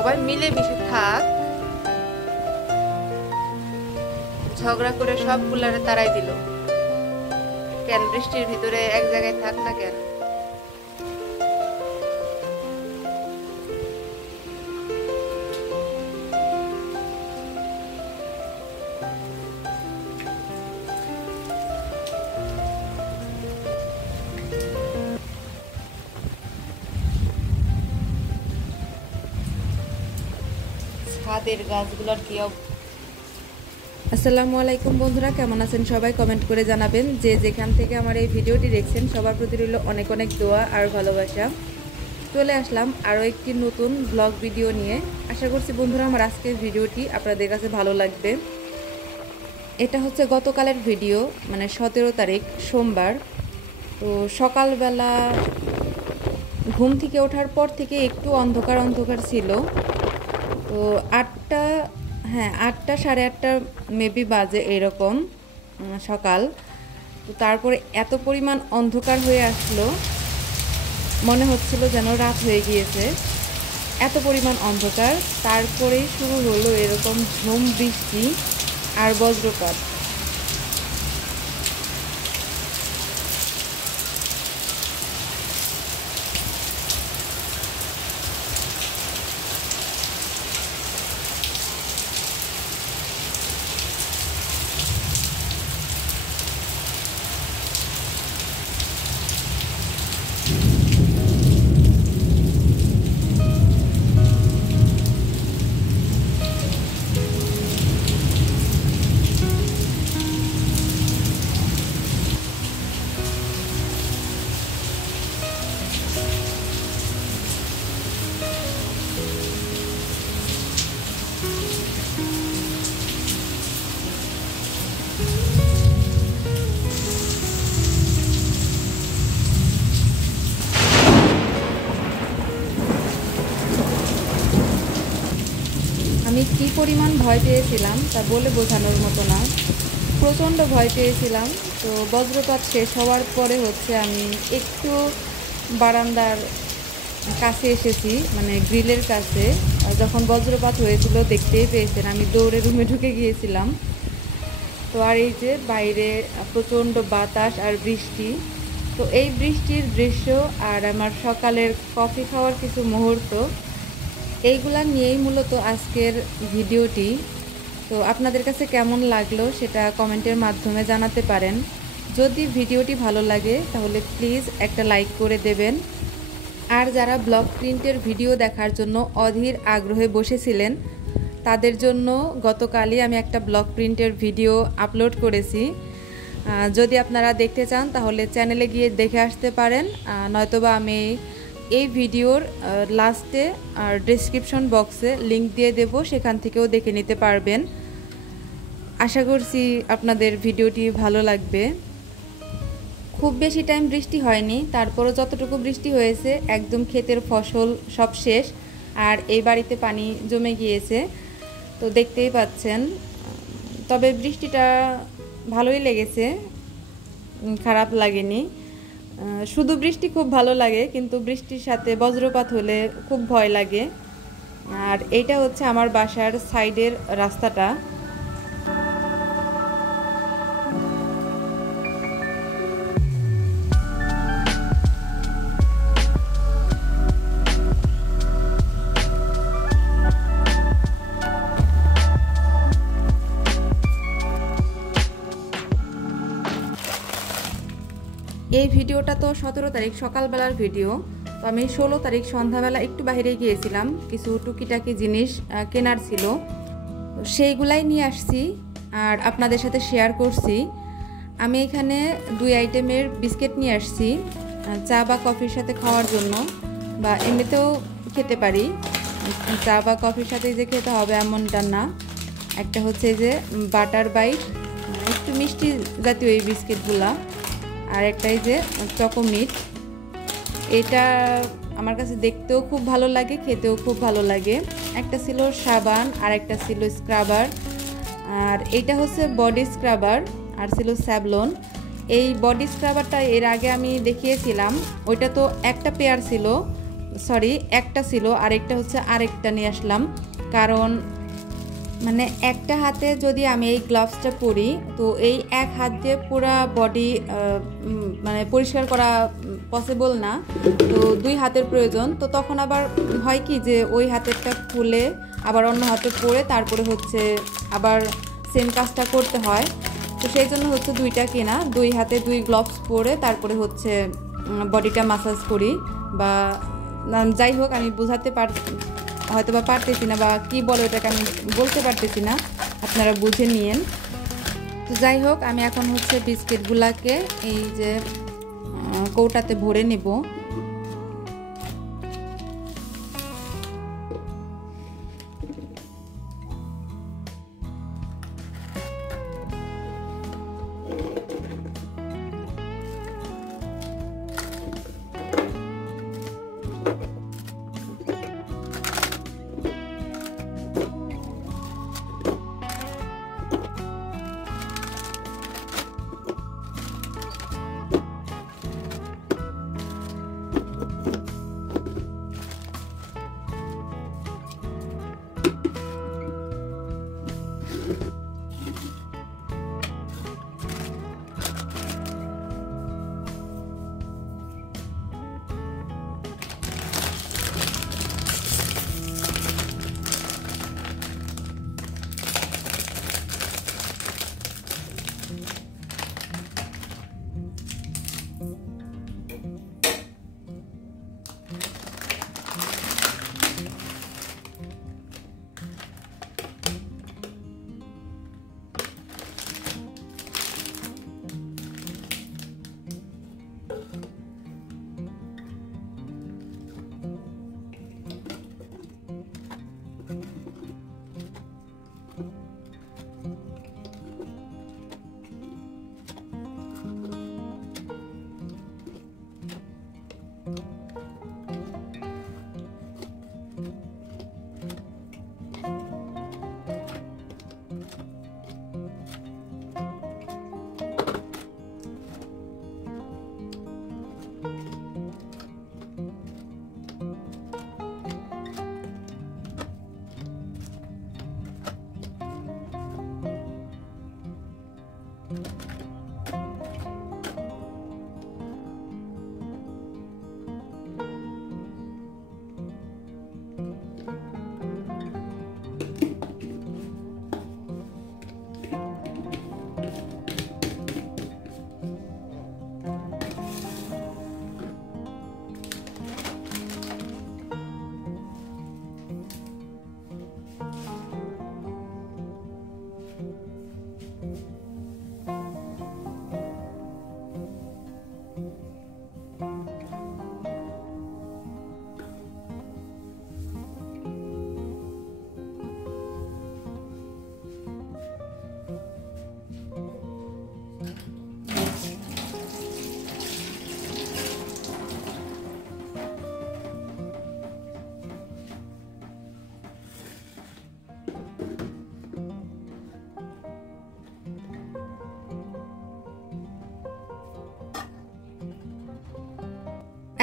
সবাই মিলে মিশে থাক, ঝগড়া করে সবগুলারে তাড়াই দিল। কেন বৃষ্টির ভিতরে এক জায়গায় থাক না কেন? ছাদের গাছগুলোর কি আসসালামু আলাইকুম বন্ধুরা, কেমন আছেন সবাই? কমেন্ট করে জানাবেন। যে যেখান থেকে আমার এই ভিডিওটি দেখছেন সবার প্রতি রইল অনেক অনেক দোয়া আর ভালোবাসা। চলে আসলাম আরও একটি নতুন ব্লগ ভিডিও নিয়ে। আশা করছি বন্ধুরা আমার আজকের ভিডিওটি আপনাদের কাছে ভালো লাগবে। এটা হচ্ছে গতকালের ভিডিও, মানে 17 তারিখ সোমবার। তো সকালবেলা ঘুম থেকে ওঠার পর থেকে একটু অন্ধকার অন্ধকার ছিল। তো 8টা সাড়ে 8টা মেবি বাজে এরকম সকাল। তো তারপরে এত পরিমাণ অন্ধকার হয়ে আসলো, মনে হচ্ছিল যেন রাত হয়ে গিয়েছে, এত পরিমাণ অন্ধকার। তারপরেই শুরু হলো এরকম ঝুম বৃষ্টি আর বজ্রপাত। আমি কি পরিমাণ ভয় পেয়েছিলাম তা বলে বোঝানোর মতো না, প্রচণ্ড ভয় পেয়েছিলাম। তো বজ্রপাত শেষ হওয়ার পরে আমি একটু বারান্দার কাছে এসেছি, মানে গ্রিলের কাছে। যখন বজ্রপাত হয়েছিল দেখতেই পেয়েছেন, আমি দৌড়ে রুমে ঢুকে গিয়েছিলাম। তো আর এই যে বাইরে প্রচণ্ড বাতাস আর বৃষ্টি। তো এই বৃষ্টির দৃশ্য আর আমার সকালের কফি খাওয়ার কিছু মুহূর্ত, এইগুলা নিয়েই মূলত আজকের ভিডিওটি। তো আপনাদের কাছে কেমন লাগলো সেটা কমেন্টের মাধ্যমে জানাতে পারেন। যদি ভিডিওটি ভালো লাগে তাহলে প্লিজ একটা লাইক করে দেবেন। আর যারা ব্লক প্রিন্টের ভিডিও দেখার জন্য অধীর আগ্রহে বসেছিলেন তাদের জন্য গতকালই আমি একটা ব্লক প্রিন্টের ভিডিও আপলোড করেছি। যদি আপনারা দেখতে চান তাহলে চ্যানেলে গিয়ে দেখে আসতে পারেন, নয়তোবা আমি এই ভিডিওর লাস্টে আর ডেসক্রিপশন বক্সে লিংক দিয়ে দেব, সেখান থেকেও দেখে নিতে পারবেন। আশা করছি আপনাদের ভিডিওটি ভালো লাগবে। খুব বেশি টাইম বৃষ্টি হয়নি, তারপরও যতটুকু বৃষ্টি হয়েছে একদম ক্ষেতের ফসল সব শেষ, আর এই বাড়িতে পানি জমে গিয়েছে। তো দেখতেই পাচ্ছেন। তবে বৃষ্টিটা ভালোই লেগেছে, খারাপ লাগেনি। শুধু বৃষ্টি খুব ভালো লাগে, কিন্তু বৃষ্টির সাথে বজ্রপাত হলে খুব ভয় লাগে। আর এইটা হচ্ছে আমার বাসার সাইডের রাস্তাটা। এই ভিডিওটা তো 17 তারিখ সকালবেলার ভিডিও। তো আমি 16 তারিখ সন্ধ্যাবেলা একটু বাইরে গিয়েছিলাম, কিছু টুকিটাকি জিনিস কেনার ছিল, সেইগুলাই নিয়ে আসছি আর আপনাদের সাথে শেয়ার করছি। আমি এখানে 2 আইটেমের বিস্কিট নিয়ে আসছি, চা বা কফির সাথে খাওয়ার জন্য, বা এমনিতেও খেতে পারি। চা বা কফির সাথে যে খেতে হবে এমনটা না। একটা হচ্ছে যে বাটার বাইট, একটু মিষ্টি জাতীয় এই বিস্কিটগুলা, আর একটাই যে চকোমিট। এটা আমার কাছে দেখতেও খুব ভালো লাগে, খেতেও খুব ভালো লাগে। একটা ছিল সাবান আর একটা ছিল স্ক্রাবার, আর এইটা হচ্ছে বডি স্ক্রাবার আর ছিল স্যাভলন। এই বডি স্ক্রাবারটা এর আগে আমি দেখিয়েছিলাম, ওইটা তো একটা পেয়ার ছিল, সরি একটা ছিল, আরেকটা হচ্ছে আরেকটা নিয়ে আসলাম। কারণ মানে একটা হাতে যদি আমি এই গ্লাভসটা পরি তো এই এক হাত দিয়ে পুরো বডি মানে পরিষ্কার করা পসিবল না, তো দুই হাতের প্রয়োজন। তো তখন আবার হয় কি যে ওই হাতেরটা খুলে আবার অন্য হাতে পরে তারপরে হচ্ছে আবার সেম কাজটা করতে হয়। তো সেই জন্য হচ্ছে দুইটা কেনা, দুই হাতে দুই গ্লাভস পরে তারপরে হচ্ছে বডিটা মাসাজ করি। বা যাই হোক, আমি বোঝাতে হয়তো বা পারতেছি না, বা কী বলে ওটাকে আমি বলতে পারতেছি না, আপনারা বুঝে নিয়েন। তো যাই হোক, আমি এখন হচ্ছে বিস্কিটগুলাকে এই যে কৌটাতে ভরে নেব।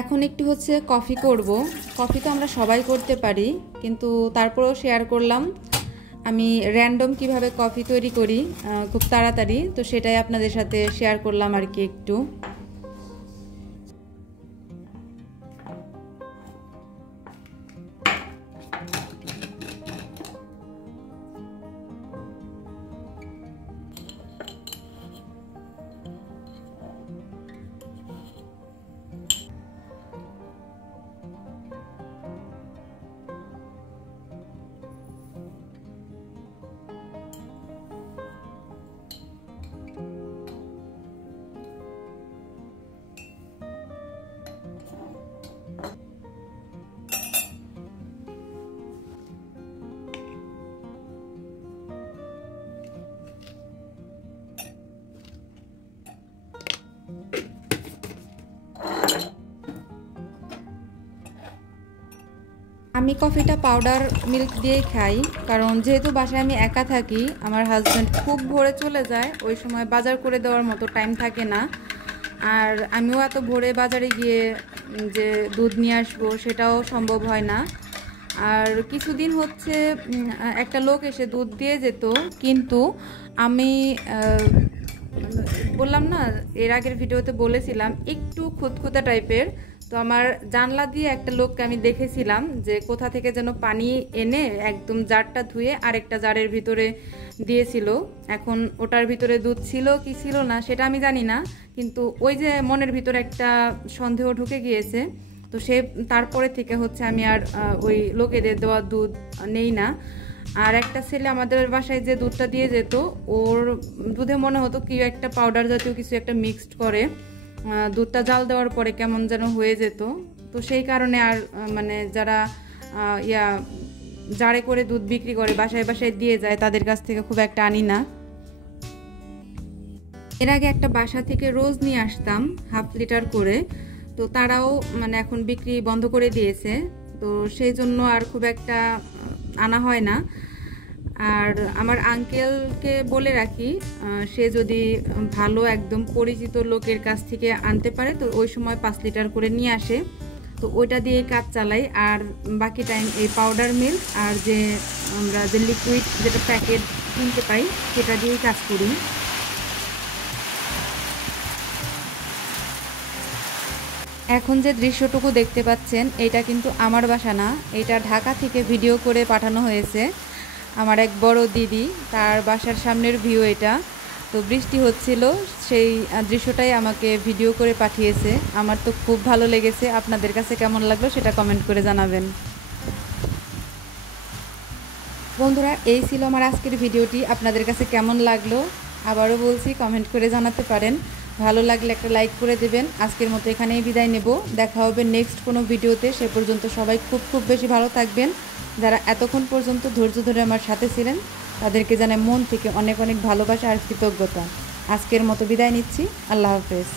এখন একটু হচ্ছে কফি করব। কফি তো আমরা সবাই করতে পারি, কিন্তু তারপরেও শেয়ার করলাম আমি র্যান্ডম কিভাবে কফি তৈরি করি খুব তাড়াতাড়ি, তো সেটাই আপনাদের সাথে শেয়ার করলাম আর কি একটু। আমি কফিটা পাউডার মিল্ক দিয়েই খাই, কারণ যেহেতু বাসায় আমি একা থাকি, আমার হাজব্যান্ড খুব ভোরে চলে যায়, ওই সময় বাজার করে দেওয়ার মতো টাইম থাকে না। আর আমিও এত ভোরে বাজারে গিয়ে যে দুধ নিয়ে আসবো সেটাও সম্ভব হয় না। আর কিছুদিন হচ্ছে একটা লোক এসে দুধ দিয়ে যেত, কিন্তু আমি বললাম না, এর আগের ভিডিওতে বলেছিলাম একটু খুঁতখুঁতা টাইপের। তো আমার জানলা দিয়ে একটা লোককে আমি দেখেছিলাম যে কোথা থেকে যেন পানি এনে একদম জারটা ধুয়ে আরেকটা জারের ভিতরে দিয়েছিল। এখন ওটার ভিতরে দুধ ছিল কি ছিল না সেটা আমি জানি না, কিন্তু ওই যে মনের ভিতরে একটা সন্দেহ ঢুকে গিয়েছে। তো সে তারপরে থেকে হচ্ছে আমি আর ওই লোকেদের দেওয়া দুধ নেই না। আর একটা ছেলে আমাদের বাসায় যে দুধটা দিয়ে যেত, ওর দুধে মনে হতো কি একটা পাউডার জাতীয় কিছু একটা মিক্সড করে দুধটা জাল দেওয়ার পরে কেমন যেন হয়ে যেত। তো সেই কারণে আর মানে যারা জারে করে দুধ বিক্রি করে বাসায় বাসায় দিয়ে যায় তাদের কাছ থেকে খুব একটা আনি না। এর আগে একটা বাসা থেকে রোজ নিয়ে আসতাম 1/2 লিটার করে, তো তারাও মানে এখন বিক্রি বন্ধ করে দিয়েছে, তো সেই জন্য আর খুব একটা আনা হয় না। আর আমার আঙ্কেলকে বলে রাখি, সে যদি ভালো একদম পরিচিত লোকের কাছ থেকে আনতে পারে তো ওই সময় 5 লিটার করে নিয়ে আসে, তো ওইটা দিয়ে কাজ চালাই। আর বাকি টাইম এই পাউডার মিল্ক আর যে আমরা যে লিকুইড যেটা প্যাকেট কিনতে পাই সেটা দিয়েই কাজ করি। এখন যে দৃশ্যটুকু দেখতে পাচ্ছেন এটা কিন্তু আমার বাসা না, এটা ঢাকা থেকে ভিডিও করে পাঠানো হয়েছে আমার এক বড় দিদি, তার বাসার সামনের ভিউ এটা। তো বৃষ্টি হচ্ছিল, সেই দৃশ্যটাই আমাকে ভিডিও করে পাঠিয়েছে। আমার তো খুব ভালো লেগেছে, আপনাদের কাছে কেমন লাগলো সেটা কমেন্ট করে জানাবেন। বন্ধুরা, এই ছিল আমার আজকের ভিডিওটি, আপনাদের কাছে কেমন লাগলো আবারও বলছি কমেন্ট করে জানাতে পারেন। ভালো লাগলে একটা লাইক করে দেবেন। আজকের মতো এখানেই বিদায় নেব, দেখা হবে নেক্সট কোনো ভিডিওতে। সে পর্যন্ত সবাই খুব খুব বেশি ভালো থাকবেন। যারা এতক্ষণ পর্যন্ত ধৈর্য ধরে আমার সাথে ছিলেন তাদেরকে জানাই মন থেকে অনেক অনেক ভালোবাসা আর কৃতজ্ঞতা। আজকের মতো বিদায় নিচ্ছি, আল্লাহ হাফেজ।